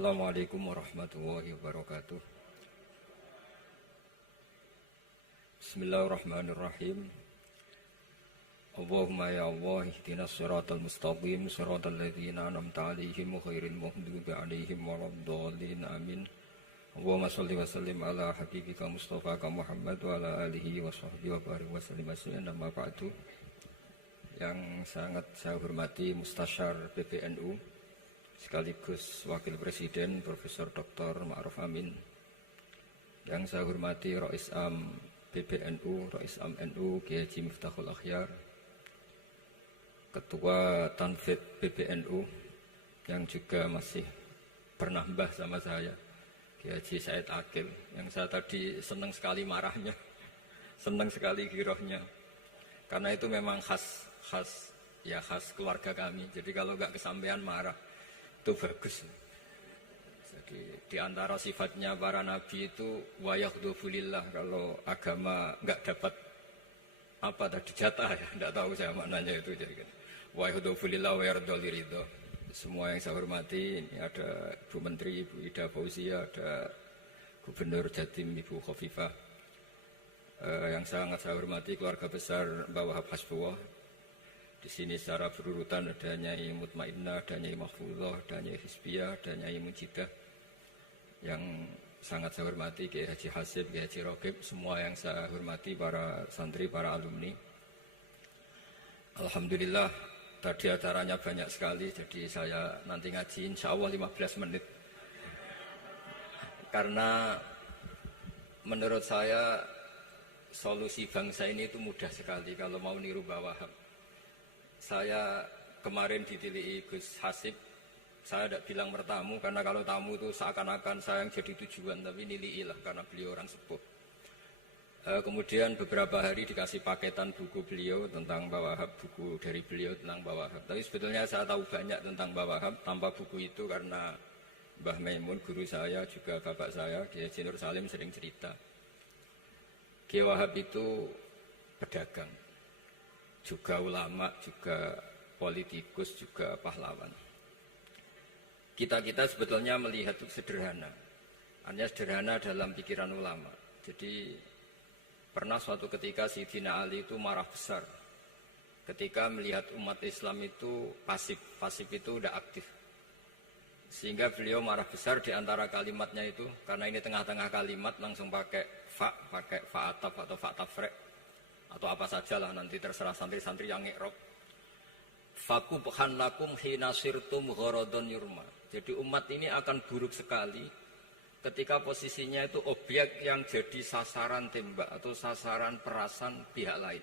Assalamualaikum warahmatullahi wabarakatuh. Bismillahirrahmanirrahim. Allahumma ya Allah ihdinas siratal mustaqim siratal ladzina an'amta 'alaihim ghairil maghdubi 'alaihim waladdallin amin. Allahumma shalli wa sallim ala habibika Mustafa Muhammad wa ala alihi wa sahbihi wa barik wa sallim asliyan amma ba'du. Yang sangat saya hormati Mustasyar PBNU sekaligus Wakil Presiden Profesor Dr. Ma'ruf Amin, yang saya hormati Rais Am PBNU, Rais Am NU Kiai Haji Miftahul Akhyar, Ketua Tanfid PBNU yang juga masih pernah mbah sama saya, Kiai Haji Said Akil, yang saya tadi senang sekali marahnya, senang sekali girohnya, karena itu memang khas keluarga kami. Jadi kalau nggak kesampaian marah itu bagus. Jadi di antara sifatnya para nabi itu wa yakhdufu lillah, kalau agama enggak dapat apa tadi jatah ya, enggak tahu saya maknanya itu. Jadi wa yakhdufu lillah wa yarda liridho. Semua yang saya hormati, ini ada Ibu Menteri Ibu Ida Fauzia, ada Gubernur Jatim Ibu Khofifah, yang sangat saya hormati keluarga besar Mbak Wahab Hasbullah. Di sini secara berurutan ada Nyai Mutmainnah, ada Nyai Mahfuzah, ada Nyai Hizbiyah, ada Nyai Mujidah. Yang sangat saya hormati Kiai Haji Hasib, Kiai Haji Rokib, semua yang saya hormati para santri, para alumni. Alhamdulillah tadi acaranya banyak sekali, jadi saya nanti ngaji insya Allah 15 menit. Karena menurut saya solusi bangsa ini itu mudah sekali kalau mau niru Mbah Wahab. Saya kemarin ditilihi Gus Hasib, saya tidak bilang bertamu, karena kalau tamu itu seakan-akan saya yang jadi tujuan, tapi niliilah karena beliau orang sepuh. Kemudian beberapa hari dikasih paketan buku beliau tentang Mbah Wahab, buku dari beliau tentang Mbah Wahab. Tapi sebetulnya saya tahu banyak tentang Mbah Wahab tanpa buku itu, karena Mbah Maimun, guru saya, juga bapak saya, Kiai Haji Nur Salim sering cerita. Kiai Wahab itu pedagang, juga ulama, juga politikus, juga pahlawan. Kita sebetulnya melihat itu sederhana, hanya sederhana dalam pikiran ulama. Jadi pernah suatu ketika Sayyidina Ali itu marah besar ketika melihat umat Islam itu pasif itu tidak aktif, sehingga beliau marah besar. Di antara kalimatnya itu, karena ini tengah-tengah kalimat, langsung pakai fa'ataf atau fa'tafrek atau apa sajalah, nanti terserah santri-santri yang ikrab. Fakubhan lakum hina sirtum gharadun yurma. Jadi umat ini akan buruk sekali ketika posisinya itu objek yang jadi sasaran tembak atau sasaran perasan pihak lain.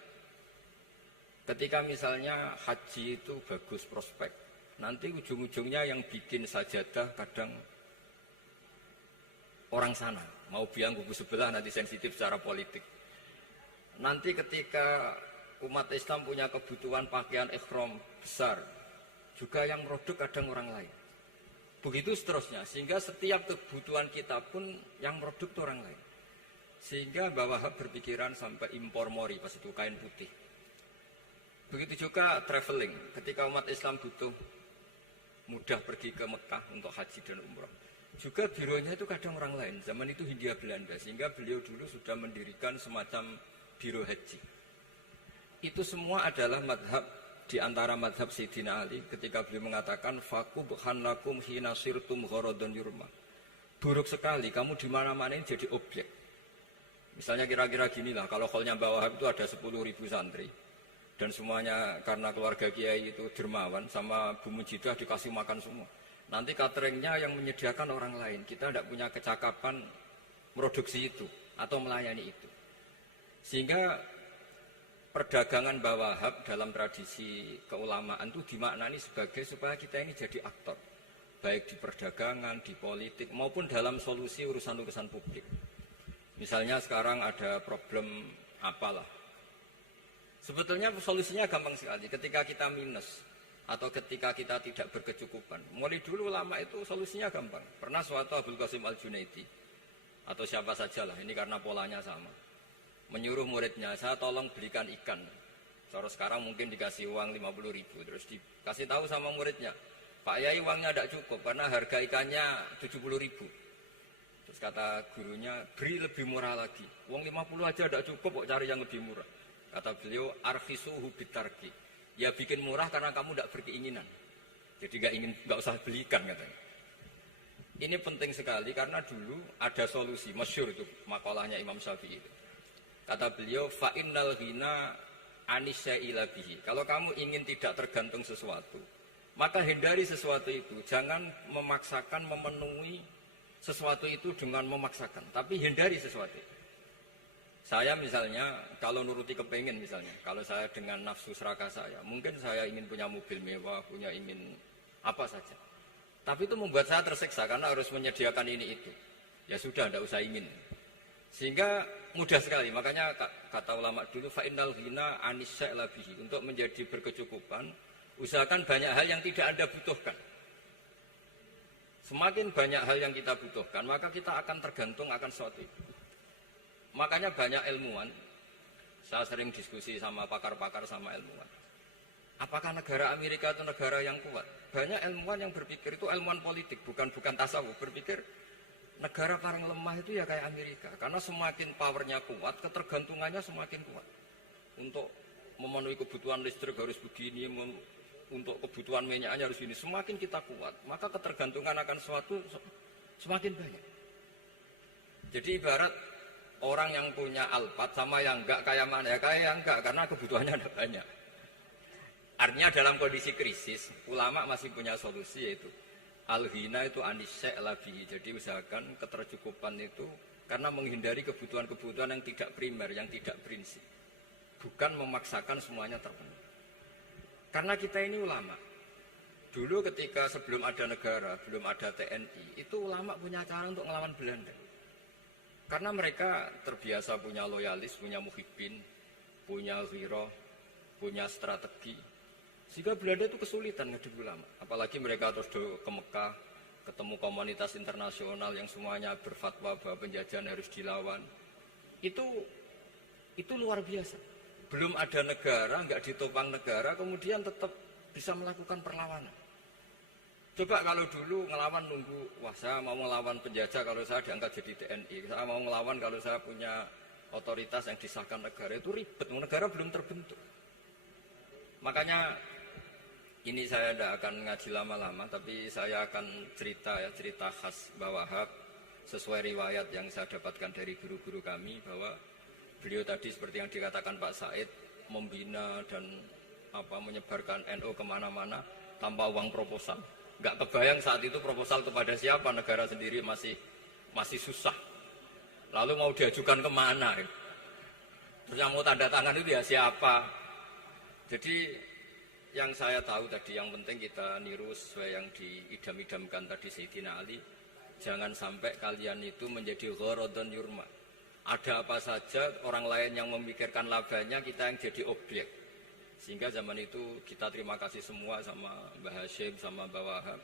Ketika misalnya haji itu bagus prospek, nanti ujung-ujungnya yang bikin sajadah kadang orang sana, mau biang kubu sebelah, nanti sensitif secara politik. Nanti ketika umat Islam punya kebutuhan pakaian ihram besar, juga yang produk kadang orang lain. Begitu seterusnya, sehingga setiap kebutuhan kita pun yang produk itu orang lain. Sehingga Mbah Wahab berpikiran sampai impor mori, pas itu kain putih. Begitu juga traveling, ketika umat Islam butuh mudah pergi ke Mekah untuk haji dan umrah, juga bironya itu kadang orang lain. Zaman itu Hindia Belanda, sehingga beliau dulu sudah mendirikan semacam biro haji. Itu semua adalah madhab, di antara madhab Sayyidina Ali ketika beliau mengatakan fakubhan lakum hina sirtum gharadun yurma. Buruk sekali kamu di mana-mana ini jadi objek. Misalnya kira-kira ginilah, kalau kholnya Mbah Wahab itu ada 10.000 santri, dan semuanya karena keluarga kiai itu dermawan, sama Bu Mujidah dikasih makan semua. Nanti cateringnya yang menyediakan orang lain, kita tidak punya kecakapan produksi itu atau melayani itu. Sehingga perdagangan Mbah Wahab dalam tradisi keulamaan itu dimaknani sebagai supaya kita ini jadi aktor, baik di perdagangan, di politik, maupun dalam solusi urusan-urusan publik. Misalnya sekarang ada problem apalah, sebetulnya solusinya gampang sekali. Ketika kita minus atau ketika kita tidak berkecukupan, mulai dulu ulama itu solusinya gampang. Pernah suatu Abdul Qasim Al-Junaidi atau siapa sajalah, ini karena polanya sama, menyuruh muridnya, saya tolong belikan ikan. Kalau sekarang mungkin dikasih uang 50.000, terus dikasih tahu sama muridnya, Pak Yai uangnya tidak cukup karena harga ikannya 70.000. Terus kata gurunya, beri lebih murah lagi. Uang 50 aja tidak cukup, kok cari yang lebih murah. Kata beliau, arkhisuhu bitarki. Ya bikin murah karena kamu tidak berkeinginan. Jadi nggak usah belikan katanya. Ini penting sekali karena dulu ada solusi, masyhur itu makalahnya Imam Syafi'i itu. Kata beliau, fa innal ghina anisya'ila bihi. Kalau kamu ingin tidak tergantung sesuatu, maka hindari sesuatu itu. Jangan memaksakan memenuhi sesuatu itu dengan memaksakan, tapi hindari sesuatu. Saya misalnya, kalau nuruti kepengen misalnya, kalau saya dengan nafsu serakah saya, mungkin saya ingin punya mobil mewah, ingin apa saja. Tapi itu membuat saya tersiksa karena harus menyediakan ini itu. Ya sudah, tidak usah ingin. Sehingga mudah sekali, makanya kata ulama dulu, fa'innal ghina anisya'la bihi. Untuk menjadi berkecukupan, usahakan banyak hal yang tidak Anda butuhkan. Semakin banyak hal yang kita butuhkan, maka kita akan tergantung akan sesuatu itu. Makanya banyak ilmuwan, saya sering diskusi sama pakar-pakar sama ilmuwan. Apakah negara Amerika itu negara yang kuat? Banyak ilmuwan yang berpikir itu ilmuwan politik, bukan tasawuf. Berpikir negara paling lemah itu ya kayak Amerika. Karena semakin powernya kuat, ketergantungannya semakin kuat. Untuk memenuhi kebutuhan listrik harus begini, untuk kebutuhan minyaknya harus ini. Semakin kita kuat, maka ketergantungan akan sesuatu semakin banyak. Jadi ibarat orang yang punya Alphard sama yang enggak kayak mana ya, kayak yang enggak karena kebutuhannya ada banyak. Artinya dalam kondisi krisis, ulama masih punya solusi, yaitu al-ghina itu anisya'la bihi. Jadi usahakan ketercukupan itu karena menghindari kebutuhan-kebutuhan yang tidak primer, yang tidak prinsip. Bukan memaksakan semuanya terpenuhi. Karena kita ini ulama. Dulu ketika sebelum ada negara, belum ada TNI, itu ulama punya cara untuk melawan Belanda. Karena mereka terbiasa punya loyalis, punya muhibbin, punya ghirah, punya strategi. Sehingga Belanda itu kesulitan ngadep ulama. Apalagi mereka terus ke Mekah, ketemu komunitas internasional yang semuanya berfatwa bahwa penjajahan harus dilawan. Itu luar biasa. Belum ada negara, nggak ditopang negara, kemudian tetap bisa melakukan perlawanan. Coba kalau dulu ngelawan nunggu, wah saya mau ngelawan penjajah kalau saya diangkat jadi TNI, saya mau ngelawan kalau saya punya otoritas yang disahkan negara, itu ribet, negara belum terbentuk. Makanya ini saya tidak akan ngaji lama-lama, tapi saya akan cerita khas Mbah Wahab sesuai riwayat yang saya dapatkan dari guru-guru kami, bahwa beliau tadi seperti yang dikatakan Pak Said, membina dan menyebarkan NU kemana-mana tanpa uang proposal. Nggak kebayang saat itu proposal kepada siapa, negara sendiri masih susah. Lalu mau diajukan kemana? Terus yang mau tanda tangan itu ya siapa? Jadi yang saya tahu tadi, yang penting kita niru sesuai yang diidam-idamkan tadi Sayyidina Ali. Jangan sampai kalian itu menjadi gharadun yurma. Ada apa saja orang lain yang memikirkan labanya, kita yang jadi objek. Sehingga zaman itu kita terima kasih semua sama Mbah Hashim, sama Mbah Wahab.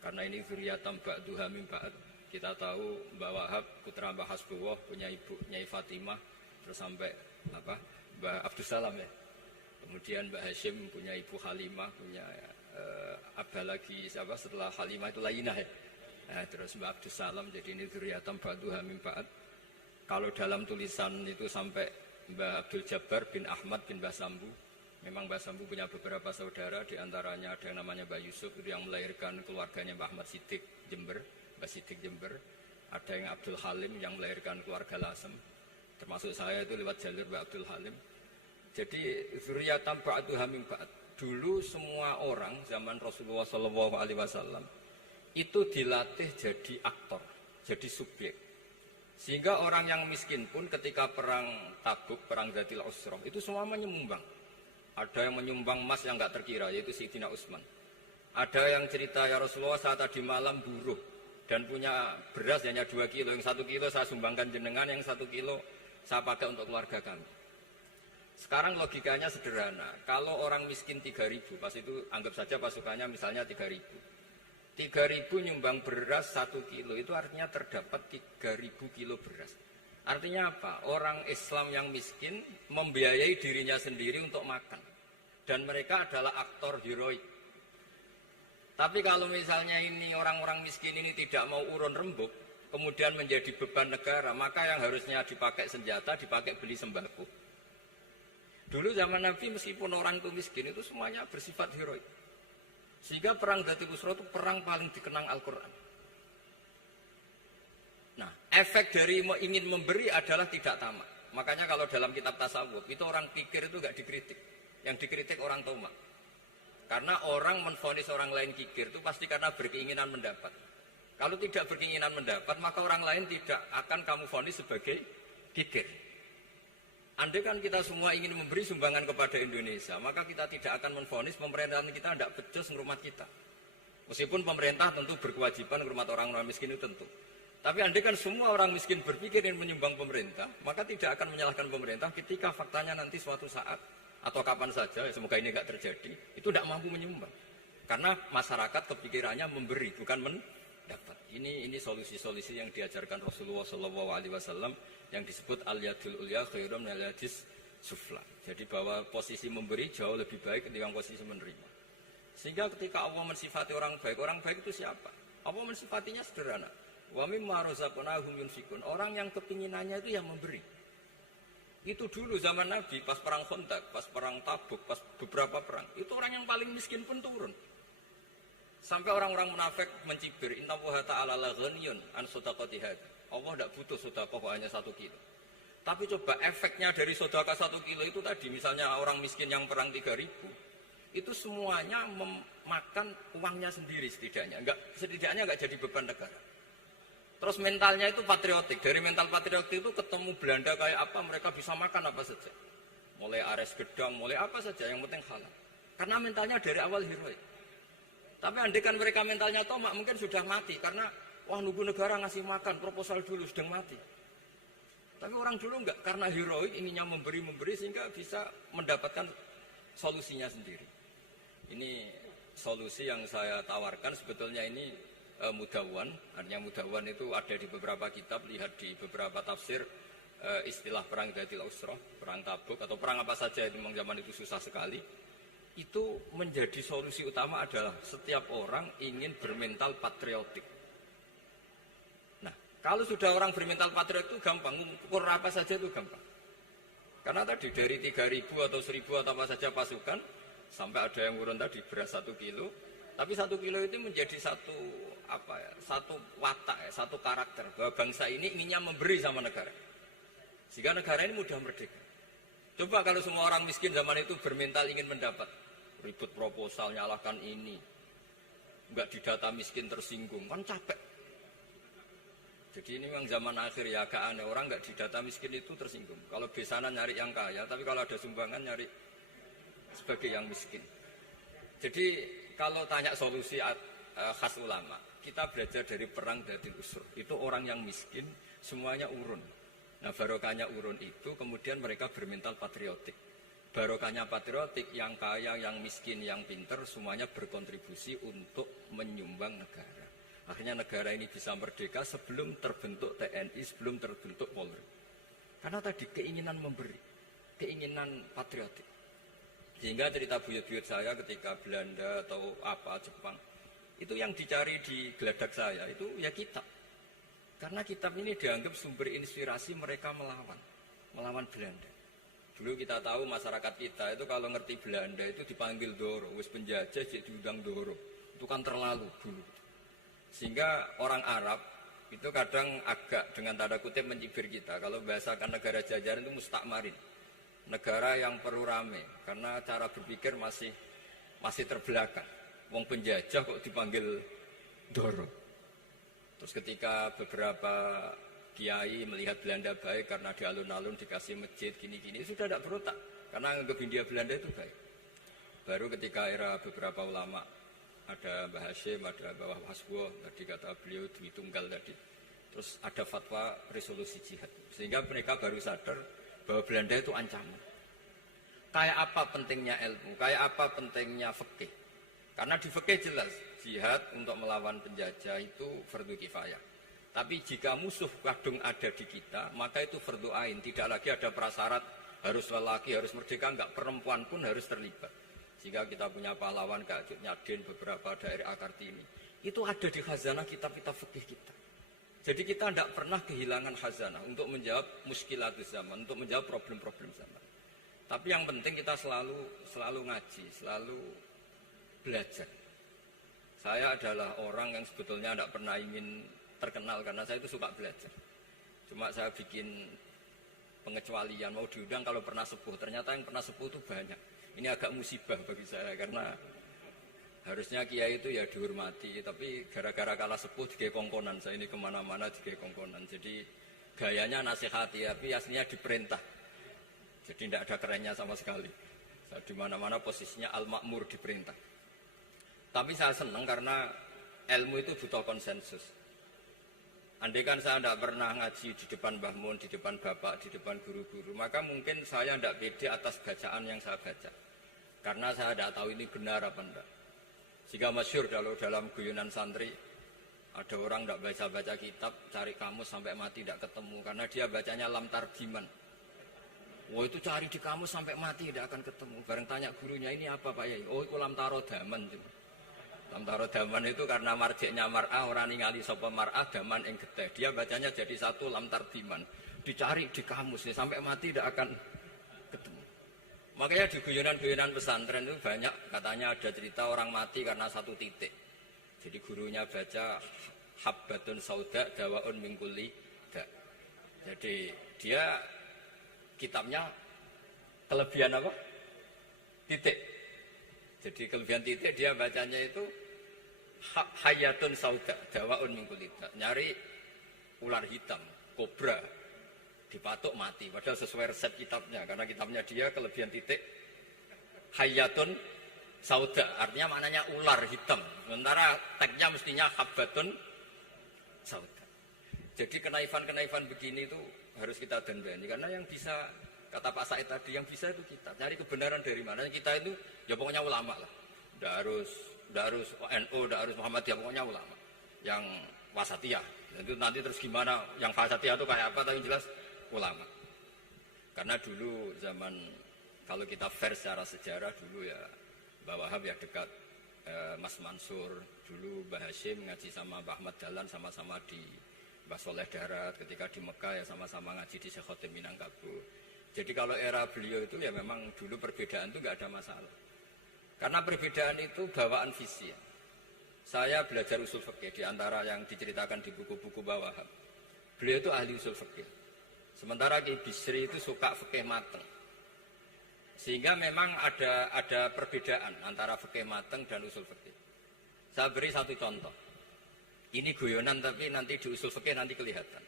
Karena ini zuriyatam ba'duha min ba'd. Kita tahu Mbah Wahab putra Mbah Hasbullah, punya ibu Nyai Fatimah, terus sampai Mbah Abdus Salam ya. Kemudian Mbah Hashim punya ibu Halimah, punya abah lagi siapa setelah Halimah itu Lainah ya. Nah, terus Mbah Abdus Salam, jadi ini zuriyatam ba'duha min ba'd. Kalau dalam tulisan itu sampai Mbah Abdul Jabbar bin Ahmad bin Mbah Sambu. Memang Mbah Sambu punya beberapa saudara, diantaranya ada yang namanya Mbah Yusuf, itu yang melahirkan keluarganya Mbah Ahmad Siddiq Jember, Mbah Siddiq Jember. Ada yang Abdul Halim yang melahirkan keluarga Lasem, termasuk saya itu lewat jalur Mbah Abdul Halim. Jadi zuriyatam ba'duha min ba'd. Dulu semua orang zaman Rasulullah SAW itu dilatih jadi aktor, jadi subjek. Sehingga orang yang miskin pun ketika perang Tabuk, perang Dzatil Usrah, itu semua menyumbang. Ada yang menyumbang emas yang enggak terkira, yaitu Sayyidina Utsman. Ada yang cerita, ya Rasulullah saya tadi malam buruh dan punya beras hanya 2 kilo. Yang 1 kilo saya sumbangkan jenengan, yang 1 kilo saya pakai untuk keluarga kami. Sekarang logikanya sederhana. Kalau orang miskin 3.000, pas itu anggap saja pasukannya misalnya 3.000. 3.000 nyumbang beras 1 kilo, itu artinya terdapat 3.000 kilo beras. Artinya apa? Orang Islam yang miskin membiayai dirinya sendiri untuk makan. Dan mereka adalah aktor heroik. Tapi kalau misalnya ini orang-orang miskin ini tidak mau urun rembuk, kemudian menjadi beban negara, maka yang harusnya dipakai senjata, dipakai beli sembako. Dulu zaman Nabi meskipun orang itu miskin, itu semuanya bersifat heroik. Sehingga perang Dzatul Usra itu perang paling dikenang Al-Quran. Nah, efek dari ingin memberi adalah tidak tamak. Makanya kalau dalam kitab tasawuf, itu orang pikir itu gak dikritik. Yang dikritik orang tamak. Karena orang menvonis orang lain kikir itu pasti karena berkeinginan mendapat. Kalau tidak berkeinginan mendapat, maka orang lain tidak akan kamu vonis sebagai kikir. Andai kan kita semua ingin memberi sumbangan kepada Indonesia, maka kita tidak akan menvonis pemerintahan kita tidak becus ngurmat kita. Meskipun pemerintah tentu berkewajiban ngurmat orang-orang miskin itu tentu. Tapi andai kan semua orang miskin berpikir ingin menyumbang pemerintah, maka tidak akan menyalahkan pemerintah ketika faktanya nanti suatu saat atau kapan saja, semoga ini tidak terjadi, itu tidak mampu menyumbang. Karena masyarakat kepikirannya memberi, bukan mendapat. Ini solusi-solusi yang diajarkan Rasulullah SAW yang disebut al-yadul ulya khairum minal yadis sufla. Jadi bahwa posisi memberi jauh lebih baik ketimbang posisi menerima. Sehingga ketika Allah mensifati orang baik itu siapa? Allah mensifatinya sederhana. Wa mimma razaqnahum yunfikun. Orang yang kepinginannya itu yang memberi. Itu dulu zaman Nabi, pas perang Khandaq, pas perang Tabuk, pas beberapa perang, itu orang yang paling miskin pun turun. Sampai orang-orang munafik mencibir, inna Allaha ta'ala la ghaniyun an shadaqati hadza. Allah tidak butuh sedekah hanya 1 kilo. Tapi coba efeknya dari sedekah 1 kilo itu tadi, misalnya orang miskin yang perang 3.000, itu semuanya memakan uangnya sendiri setidaknya nggak jadi beban negara. Terus mentalnya itu patriotik. Dari mental patriotik itu ketemu Belanda kayak apa, mereka bisa makan apa saja. Mulai ares gedang, mulai apa saja, yang penting halal. Karena mentalnya dari awal heroik. Tapi andikan mereka mentalnya tomak, mungkin sudah mati. Karena, wah nunggu negara ngasih makan, proposal dulu, sedang mati. Tapi orang dulu enggak, karena heroik, inginnya memberi sehingga bisa mendapatkan solusinya sendiri. Ini solusi yang saya tawarkan, sebetulnya ini mudawwan, artinya mudawwan itu ada di beberapa kitab, lihat di beberapa tafsir istilah perang Dzatul Usra, perang Tabuk atau perang apa saja itu memang zaman itu susah sekali. Itu menjadi solusi utama adalah setiap orang ingin bermental patriotik. Nah, kalau sudah orang bermental patriotik itu gampang, ukur apa saja itu gampang. Karena tadi dari 3.000 atau 1.000 atau apa saja pasukan, sampai ada yang urun tadi beras 1 kilo, tapi 1 kilo itu menjadi satu watak, satu karakter bahwa bangsa ini inginnya memberi sama negara, sehingga negara ini mudah merdeka. Coba kalau semua orang miskin zaman itu bermental ingin mendapat, ribut proposal, nyalahkan ini, nggak didata miskin tersinggung, kan capek. Jadi ini memang zaman akhir ya, agak aneh, orang nggak didata miskin itu tersinggung. Kalau besanan nyari yang kaya, tapi kalau ada sumbangan nyari sebagai yang miskin. Jadi kalau tanya solusi khas ulama, kita belajar dari perang Dzatul Usra. Itu orang yang miskin, semuanya urun. Nah barokahnya urun itu, kemudian mereka bermental patriotik. Barokahnya patriotik, yang kaya, yang miskin, yang pinter, semuanya berkontribusi untuk menyumbang negara. Akhirnya negara ini bisa merdeka sebelum terbentuk TNI, sebelum terbentuk Polri. Karena tadi keinginan memberi, keinginan patriotik. Sehingga cerita buyut-buyut saya ketika Belanda atau apa Jepang, itu yang dicari di geladak saya itu ya kitab. Karena kitab ini dianggap sumber inspirasi mereka melawan Belanda. Dulu kita tahu masyarakat kita itu kalau ngerti Belanda itu dipanggil Doro, wis penjajah jadi diundang Doro. Itu kan terlalu dulu. Sehingga orang Arab itu kadang agak dengan tanda kutip mencibir kita. Kalau bahasakan negara jajahan itu mustakmarin. Negara yang perlu rame karena cara berpikir masih terbelakang. Wong penjajah kok dipanggil Doro. Terus ketika beberapa kiai melihat Belanda baik karena di alun-alun dikasih masjid gini-gini, sudah tidak berontak karena anggap Hindia Belanda itu baik. Baru ketika era beberapa ulama, ada Mbah Hashim, ada Mbah Hasbo, tadi kata beliau Dwi Tunggal tadi, terus ada fatwa resolusi jihad, sehingga mereka baru sadar bahwa Belanda itu ancaman. Kayak apa pentingnya ilmu, kayak apa pentingnya fikih. Karena di fikih jelas, jihad untuk melawan penjajah itu fardu kifayah. Tapi jika musuh kadung ada di kita, maka itu fardu ain. Tidak lagi ada prasyarat harus lelaki, harus merdeka, enggak, perempuan pun harus terlibat. Sehingga kita punya pahlawan kayak Cut Nyadin, beberapa daerah Kartini. Itu ada di khazanah kitab-kitab fikih kita. Jadi kita tidak pernah kehilangan khazanah untuk menjawab muskilatus zaman, untuk menjawab problem-problem zaman. Tapi yang penting kita selalu ngaji, selalu belajar. Saya adalah orang yang sebetulnya tidak pernah ingin terkenal karena saya itu suka belajar. Cuma saya bikin pengecualian, mau diundang kalau pernah sepuh. Ternyata yang pernah sepuh itu banyak. Ini agak musibah bagi saya karena harusnya kiai itu ya dihormati, tapi gara-gara kalah sepuh digawe kongkonan. Saya ini kemana-mana digawe kongkonan. Jadi gayanya nasihati, tapi aslinya diperintah. Jadi tidak ada kerennya sama sekali. Saya di mana-mana posisinya al-ma'mur, diperintah. Tapi saya senang karena ilmu itu butuh konsensus. Andai kan saya tidak pernah ngaji di depan Mbah Mun, di depan bapak, di depan guru-guru, maka mungkin saya tidak pede atas bacaan yang saya baca. Karena saya tidak tahu ini benar apa enggak. Jika masyhur kalau dalam guyonan santri, ada orang tidak baca-baca kitab, cari kamus sampai mati tidak ketemu. Karena dia bacanya lam tarjiman. Wah itu cari di kamus sampai mati tidak akan ketemu. Bareng tanya gurunya, ini apa Pak Yai? Oh itu lam tarodaman. Lam tarodaman itu karena marjiknya mar'ah, orang ningali sapa mar'ah, daman ing getih. Dia bacanya jadi satu lam tarjiman. Dicari di kamus, ya, sampai mati tidak akan ketemu. Makanya di guyonan-guyonan pesantren itu banyak katanya ada cerita orang mati karena satu titik. Jadi gurunya baca habbatun sauda dawaun min kulli da. Jadi dia kitabnya kelebihan apa? Titik. Jadi kelebihan titik dia bacanya itu hayatun sauda dawaun min kulli da. Nyari ular hitam, kobra. Dipatuk mati, padahal sesuai resep kitabnya, karena kitabnya dia kelebihan titik hayatun sauda, artinya maknanya ular hitam, sementara tagnya mestinya habbatun sauda. Jadi kenaifan-kenaifan begini itu harus kita dandani, karena yang bisa, kata Pak Said tadi, yang bisa itu kita cari kebenaran dari mana. Kita itu ya pokoknya ulama lah, tidak harus NU, tidak harus Muhammadiyah, pokoknya ulama yang wasatiyah. Itu nanti terus gimana yang wasatiyah itu kayak apa, tapi jelas ulama. Karena dulu zaman, kalau kita fair secara sejarah, dulu ya Mbah Wahab ya dekat Mas Mansur, dulu Mbah Hashim ngaji sama Mbah Ahmad Dahlan, sama-sama di Mbah Soleh Darat, ketika di Mekah ya sama-sama ngaji di Syekh Khotim Minangkabau. Jadi kalau era beliau itu ya memang dulu perbedaan itu nggak ada masalah, karena perbedaan itu bawaan visi. Saya belajar usul fikih di antara yang diceritakan di buku-buku Mbah Wahab, beliau itu ahli usul fikih. Sementara Ki Bisri itu suka fikih mateng. Sehingga memang ada perbedaan antara fikih mateng dan usul fikih. Saya beri satu contoh. Ini guyonan tapi nanti di usul fikih nanti kelihatan.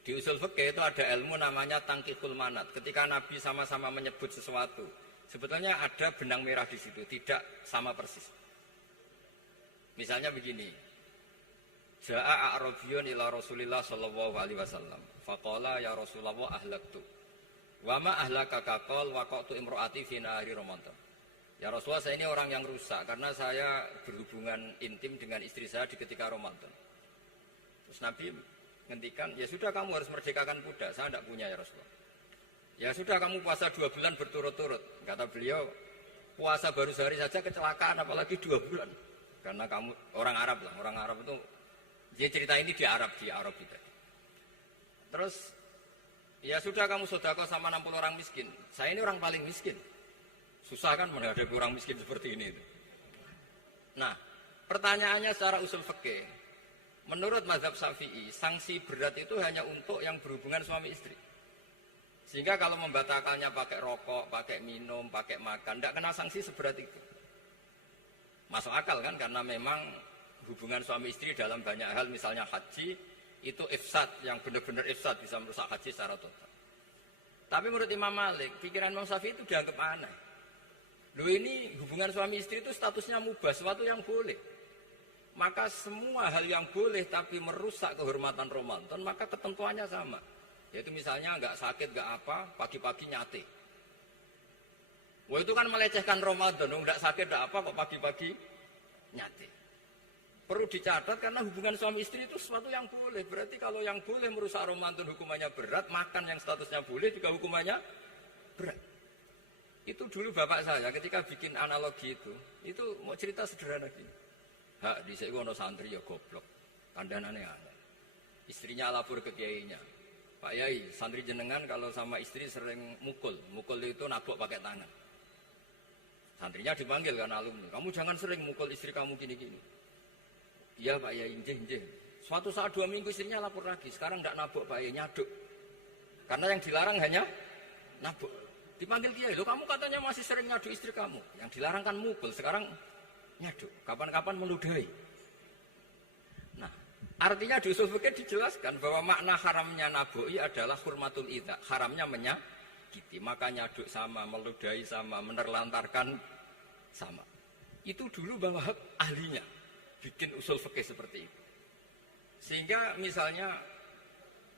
Di usul fikih itu ada ilmu namanya tangkihul manat. Ketika Nabi sama-sama menyebut sesuatu, sebetulnya ada benang merah di situ, tidak sama persis. Misalnya begini. Ja'a a'rabiyun ila Rasulillah sallallahu alaihi wasallam. Faqala ya Rasulullah ahlaktu. Wa ma ahlaka qal waqatu imraati fi nahari Ramadan. Ya Rasulullah, saya ini orang yang rusak karena saya berhubungan intim dengan istri saya di ketika Ramadan. Terus Nabi ngendikan, ya sudah kamu harus merdekakan budak, saya tidak punya ya Rasulullah. Ya sudah kamu puasa 2 bulan berturut-turut. Kata beliau, puasa baru sehari saja kecelakaan apalagi 2 bulan. Karena kamu orang Arab lah, orang Arab itu dia cerita ini di Arab itu. Terus, ya sudah kamu sedekah sama 60 orang miskin. Saya ini orang paling miskin. Susah kan menghadapi orang miskin seperti ini. Nah, pertanyaannya secara usul fikih. Menurut mazhab Syafi'i, sanksi berat itu hanya untuk yang berhubungan suami istri. Sehingga kalau membatalkannya pakai rokok, pakai minum, pakai makan, tidak kena sanksi seberat itu. Masuk akal kan, karena memang hubungan suami istri dalam banyak hal, misalnya haji, itu ifsad, yang benar-benar ifsad, bisa merusak haji secara total. Tapi menurut Imam Malik, pikiran Imam Syafi'i itu dianggap aneh. Loh ini hubungan suami istri itu statusnya mubah, sesuatu yang boleh. Maka semua hal yang boleh tapi merusak kehormatan Ramadan, maka ketentuannya sama. Yaitu misalnya nggak sakit, nggak apa, pagi-pagi nyate. Wah itu kan melecehkan Ramadan, nggak sakit, nggak apa, kok pagi-pagi nyate. Perlu dicatat karena hubungan suami istri itu sesuatu yang boleh. Berarti kalau yang boleh merusak Ramadan hukumannya berat, makan yang statusnya boleh juga hukumannya berat. Itu dulu bapak saya ketika bikin analogi itu mau cerita sederhana gini. Hak dhisik ono santri ya goblok. Kandhanane aneh. Istrinya lapor ke kiainya. Pak Yai, santri jenengan kalau sama istri sering mukul. Mukul itu nabok pakai tangan. Santrinya dipanggil kan alumni. Kamu jangan sering mukul istri kamu gini-gini. Iya Pak Yai, injih. Suatu saat 2 minggu istrinya lapor lagi. Sekarang tidak nabok Pak Yai, nyaduk. Karena yang dilarang hanya nabok. Dipanggil kiai, lo kamu katanya masih sering nyaduk istri kamu. Yang dilarang kan mukul, sekarang nyaduk. Kapan-kapan meludahi. Nah, artinya di usul fikih dijelaskan bahwa makna haramnya naboi adalah hurmatul idza. Haramnya menyakiti. Maka nyaduk sama, meludahi sama, menerlantarkan sama. Itu dulu bahwa ahlinya bikin usul fikih seperti itu. Sehingga misalnya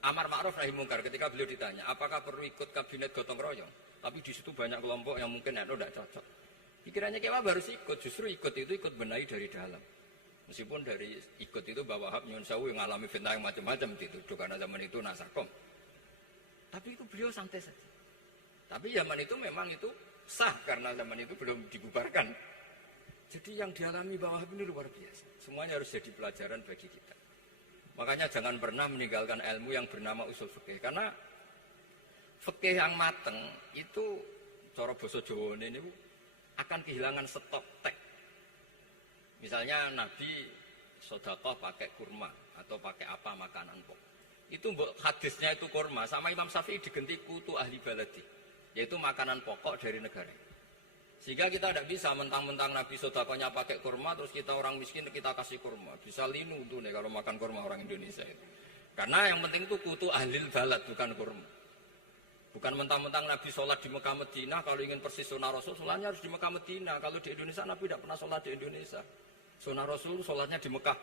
Amar Ma'ruf Nahi Mungkar ketika beliau ditanya, apakah perlu ikut kabinet gotong royong? Tapi di situ banyak kelompok yang mungkin tidak cocok. Pikirannya Kiai harus ikut, justru ikut itu ikut benahi dari dalam. Meskipun dari ikut itu bahwa Wahab Nyun Sewu yang mengalami fitnah yang macam-macam dituduh karena zaman itu nasakom. Tapi itu beliau santai saja. Tapi zaman itu memang itu sah karena zaman itu belum dibubarkan. Jadi yang dialami Wahab ini luar biasa. Semuanya harus jadi pelajaran bagi kita. Makanya jangan pernah meninggalkan ilmu yang bernama usul fikih. Karena fikih yang mateng itu cara basa Jawa ini akan kehilangan stok teks. Misalnya Nabi sedekah pakai kurma atau pakai apa makanan pokok. Itu hadisnya itu kurma, sama Imam Syafi'i digenti kutu ahli baladi, yaitu makanan pokok dari negara. Sehingga kita tidak bisa mentang-mentang Nabi sedekahnya pakai kurma terus kita orang miskin kita kasih kurma. Bisa linu tuh nih kalau makan kurma orang Indonesia itu. Karena yang penting itu kutu ahli balad bukan kurma. Bukan mentang-mentang Nabi sholat di Mekah Medina, kalau ingin persis sunnah Rasul, sholatnya harus di Mekah Medina. Kalau di Indonesia, Nabi tidak pernah sholat di Indonesia. Sunnah Rasul, sholatnya di Mekah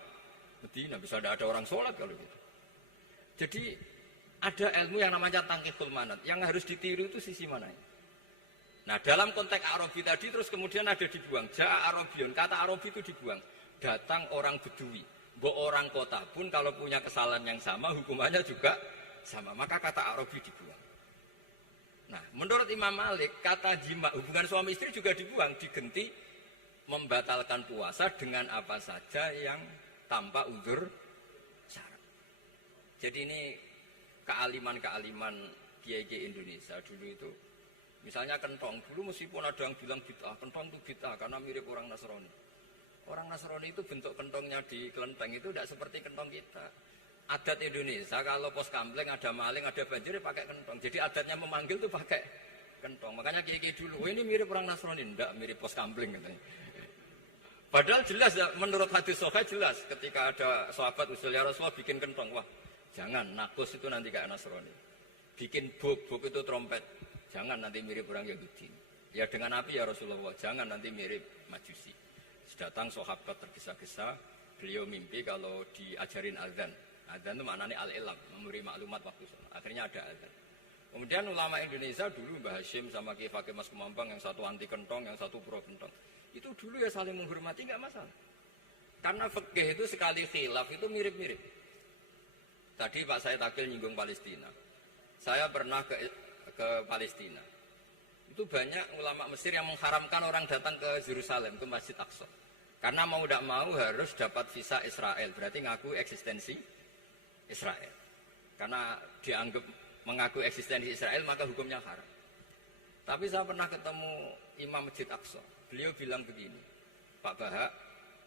Medina. Bisa ada orang sholat kalau gitu. Jadi, ada ilmu yang namanya tangkihul manat. Yang harus ditiru itu sisi mananya. Nah, dalam konteks Arabi tadi, terus kemudian ada dibuang. Ja'a Arabion, kata Arabi itu dibuang. Datang orang Bedui. Orang kota pun kalau punya kesalahan yang sama, hukumannya juga sama. Maka kata Arabi dibuang. Nah, menurut Imam Malik, kata jima, hubungan suami istri juga dibuang, digenti membatalkan puasa dengan apa saja yang tanpa uzur syarat. Jadi ini kealiman-kealiman kiai-kiai Indonesia dulu itu. Misalnya kentong, dulu meskipun ada yang bilang bid'ah, kentong itu bid'ah karena mirip orang Nasrani. Orang Nasrani itu bentuk kentongnya di kelenteng itu tidak seperti kentong kita. Adat Indonesia kalau pos kampleng ada maling, ada banjir pakai kentong. Jadi adatnya memanggil tuh pakai kentong. Makanya kiai-kiai dulu, oh ini mirip orang Nasrani, enggak mirip pos kampleng katanya. Padahal jelas ya, menurut hadis sahih jelas ketika ada sahabat usul ya Rasulullah bikin kentong, wah jangan nakus itu nanti kayak Nasrani. Bikin bok itu trompet, jangan nanti mirip orang Yahudi. Ya dengan api ya Rasulullah, jangan nanti mirip Majusi. Datang sahabat tergesa-gesa, beliau mimpi kalau diajarin azan. Azan itu maknanya al-ilam, memberi maklumat waktu sholat. Akhirnya ada azan. Kemudian ulama Indonesia dulu Mbah Hashim sama Ki Fakih Mas Kemampang, yang satu anti kentong, yang satu pro kentong. Itu dulu ya saling menghormati, nggak masalah. Karena fikih itu sekali khilaf itu mirip-mirip. Tadi Pak Said Akil nyinggung Palestina. Saya pernah ke Palestina. Itu banyak ulama Mesir yang mengharamkan orang datang ke Yerusalem, ke Masjid Aqsa. Karena mau tidak mau harus dapat visa Israel, berarti ngaku eksistensi Israel. Karena dianggap mengaku eksistensi Israel maka hukumnya haram. Tapi saya pernah ketemu Imam Masjid Aqsa. Beliau bilang begini, Pak Bahak,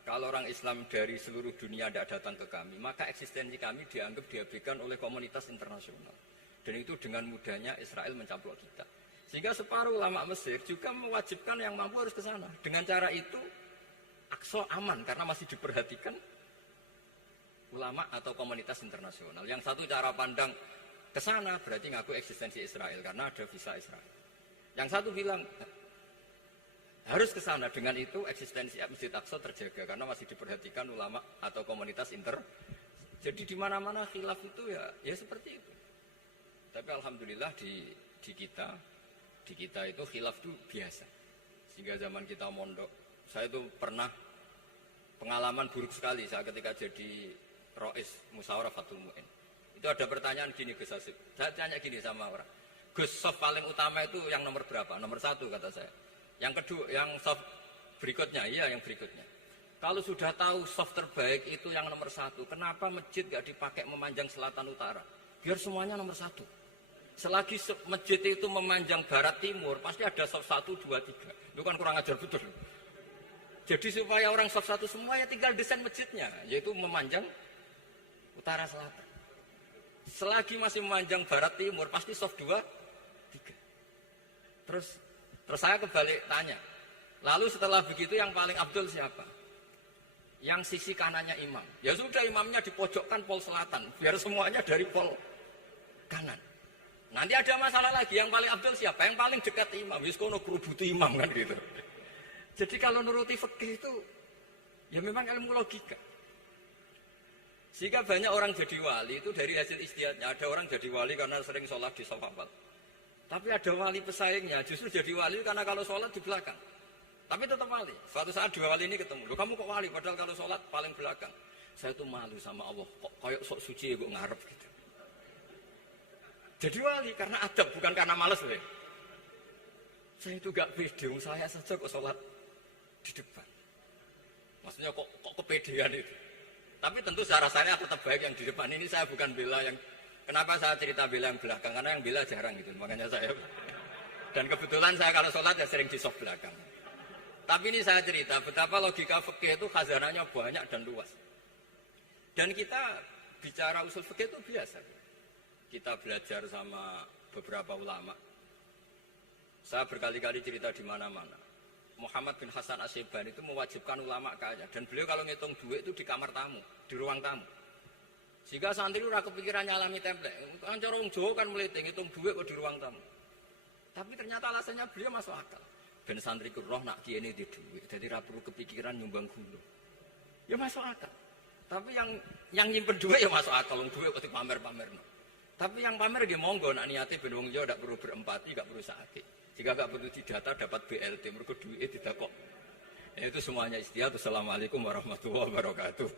kalau orang Islam dari seluruh dunia tidak datang ke kami, maka eksistensi kami dianggap diabaikan oleh komunitas internasional. Dan itu dengan mudahnya Israel mencaplok kita. Sehingga separuh ulama Mesir juga mewajibkan yang mampu harus ke sana. Dengan cara itu Aqsa aman karena masih diperhatikan ulama atau komunitas internasional. Yang satu cara pandang ke sana berarti ngaku eksistensi Israel karena ada visa Israel. Yang satu bilang harus ke sana, dengan itu eksistensi Masjid Aqsa terjaga karena masih diperhatikan ulama atau komunitas Jadi di mana-mana khilaf itu ya seperti itu. Tapi alhamdulillah di kita itu khilaf itu biasa. Sehingga zaman kita mondok, saya itu pernah pengalaman buruk sekali saya ketika jadi Rois Musyawarah Fatul Mu'in. Itu ada pertanyaan gini Gus Hasib. Saya tanya gini sama orang. Gus, soft paling utama itu yang nomor berapa? Nomor 1 kata saya. Yang kedua, yang soft berikutnya, iya yang berikutnya. Kalau sudah tahu soft terbaik itu yang nomor 1, kenapa masjid gak dipakai memanjang selatan utara? Biar semuanya nomor 1. Selagi masjid itu memanjang barat timur, pasti ada soft 1, 2, 3. Itu kan kurang ajar betul. Jadi supaya orang soft 1 semua ya tinggal desain masjidnya, yaitu memanjang utara selatan. Selagi masih memanjang barat timur, pasti soft 2, 3. Terus saya kebalik tanya. Lalu setelah begitu yang paling abdul siapa? Yang sisi kanannya imam. Ya sudah imamnya dipojokkan pol selatan, biar semuanya dari pol kanan. Nanti ada masalah lagi, yang paling abdul siapa? Yang paling dekat imam. Wis kono grubuti imam kan gitu. Jadi kalau nuruti fikih itu ya memang ilmu logika. Sehingga banyak orang jadi wali itu dari hasil ijtihadnya. Ada orang jadi wali karena sering sholat di shaf awal. Tapi ada wali pesaingnya justru jadi wali karena kalau sholat di belakang. Tapi tetap wali. Suatu saat 2 wali ini ketemu. Loh, kamu kok wali padahal kalau sholat paling belakang. Saya tuh malu sama Allah. Kok kayak sok suci kok ngarep gitu. Jadi wali karena adab bukan karena males loh. Saya itu gak pede, saya saja kok sholat di depan. Maksudnya kok kepedean itu. Tapi tentu secara saya tetap baik yang di depan. Ini saya bukan bela yang, kenapa saya cerita bela yang belakang? Karena yang bela jarang gitu, makanya saya. Dan kebetulan saya kalau sholat ya sering di soft belakang. Tapi ini saya cerita betapa logika fikih itu khazanahnya banyak dan luas. Dan kita bicara usul fikih itu biasa. Kita belajar sama beberapa ulama. Saya berkali-kali cerita di mana-mana. Muhammad bin Hasan As-Syaibani itu mewajibkan ulama kaya. Dan beliau kalau ngitung duit itu di kamar tamu, di ruang tamu. Sehingga santri itu kepikiran nyalami template. Kan cara wong Jawa kan meliti, ngitung duit kok di ruang tamu. Tapi ternyata alasannya beliau masuk akal. Ben santri ku roh nak kiye ini di duit. Jadi ra perlu kepikiran nyumbang gulu. Ya masuk akal. Tapi yang nyimpen duit ya masuk akal. Wong duit kok dipamer-pamer. Tapi yang pamer dia monggo nak niate ben wong Jawa ndak perlu berempati, enggak perlu sakit. Jika enggak perlu didata dapat BLT mergo duit tidak kok. Itu semuanya istihad. Assalamualaikum warahmatullahi wabarakatuh.